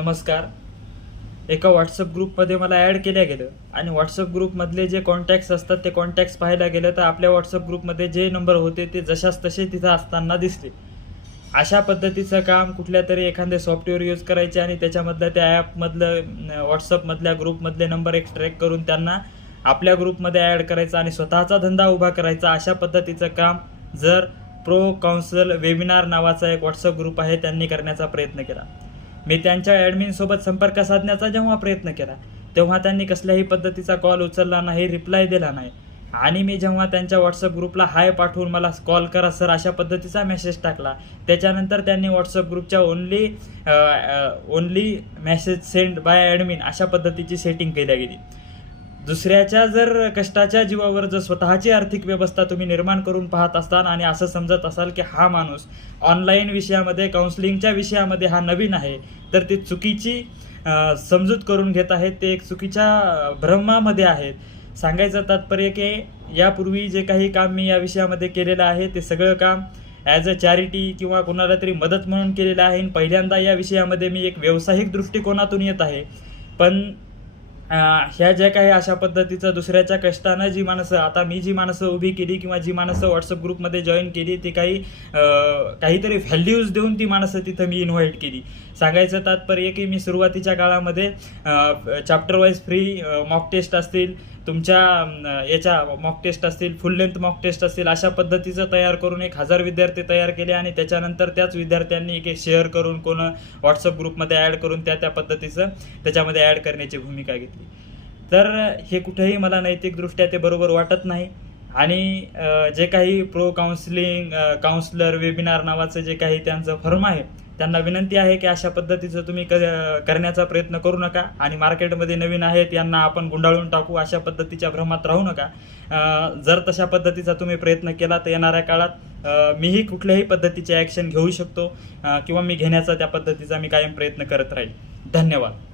नमस्कार. एका व्हॉट्सअप ग्रुपमध्ये मला ॲड केल्या गेलं आणि व्हॉट्सअप ग्रुपमधले जे कॉन्टॅक्ट्स असतात ते कॉन्टॅक्ट्स पाहायला गेलं तर आपल्या व्हॉट्सअप ग्रुपमध्ये जे नंबर होते ते जशास तसे तिथं असताना दिसले. अशा पद्धतीचं काम कुठल्या तरी एखादे सॉफ्टवेअर यूज करायचे आणि त्याच्यामधलं त्या ॲपमधलं व्हॉट्सअपमधल्या ग्रुपमधले नंबर एक्स्ट्रॅक्ट करून त्यांना आपल्या ग्रुपमध्ये ॲड करायचा आणि स्वतःचा धंदा उभा करायचा. अशा पद्धतीचं काम जर प्रो काउन्सिल वेबिनार नावाचा एक व्हॉट्सअप ग्रुप आहे त्यांनी करण्याचा प्रयत्न केला. मी त्यांच्या ॲडमिनसोबत संपर्क साधण्याचा जेव्हा प्रयत्न केला तेव्हा त्यांनी कसल्याही पद्धतीचा कॉल उचलला नाही, रिप्लाय दिला नाही. आणि मी जेव्हा त्यांच्या व्हॉट्सअप ग्रुपला हाय पाठवून मला कॉल करा सर अशा पद्धतीचा मेसेज टाकला, त्याच्यानंतर त्यांनी व्हॉट्सअप ग्रुपच्या only message send by admin अशा पद्धतीची सेटिंग केली गेली. दुसऱ्याच्या जर कष्टाच्या जीवावर जर स्वतःची आर्थिक व्यवस्था तुम्ही निर्माण करून पाहत असताल आणि असं समजत असाल की हा माणूस ऑनलाईन विषयामध्ये काउन्सिलिंगच्या विषयामध्ये हा नवीन आहे, तर ते चुकीची समजूत करून घेत आहेत. ते एक चुकीच्या भ्रमामध्ये आहेत. सांगायचं तात्पर्य की यापूर्वी जे काही काम मी या विषयामध्ये केलेलं आहे ते सगळं काम ॲज अ चॅरिटी किंवा कोणाला तरी मदत म्हणून केलेलं आहे. पहिल्यांदा या विषयामध्ये मी एक व्यावसायिक दृष्टिकोनातून येत आहे. पण ह्या ज्या काही अशा पद्धतीचं दुसऱ्याच्या कष्टानं जी माणसं आता मी जी माणसं उभी केली किंवा जी माणसं व्हॉट्सअप ग्रुपमध्ये जॉईन केली ती काहीतरी व्हॅल्यूज देऊन ती माणसं तिथं मी इन्व्हाइट केली. सांगायचं तात्पर्य की मी सुरुवातीच्या काळामध्ये chapter wise free mock test असतील, तुमच्या याच्या मॉक टेस्ट असतील, फुल लेंथ मॉक टेस्ट असतील, अशा पद्धतीचं तयार करून 1000 विद्यार्थी तयार केले आणि त्याच्यानंतर त्याच विद्यार्थ्यांनी एक शेअर करून कोण व्हॉट्सअप ग्रुपमध्ये ॲड करून त्या पद्धतीचं त्याच्यामध्ये ॲड करण्याची भूमिका घेतली. तर हे कुठेही मला नैतिकदृष्ट्या ते बरोबर वाटत नाही. आणि जे काही प्रो काउन्सिलर वेबिनार नावाचं जे काही त्यांचं फर्म आहे त्यांना विनंती आहे की अशा पद्धतीचं तुम्ही करण्याचा प्रयत्न करू नका. आणि मार्केटमध्ये नवीन आहेत यांना आपण गुंडाळून टाकू अशा पद्धतीच्या भ्रमात राहू नका. जर तशा पद्धतीचा तुम्ही प्रयत्न केला तर येणाऱ्या काळात मीही कुठल्याही पद्धतीचे ॲक्शन घेऊ शकतो किंवा मी घेण्याचा त्या पद्धतीचा मी कायम प्रयत्न करत राहील. धन्यवाद.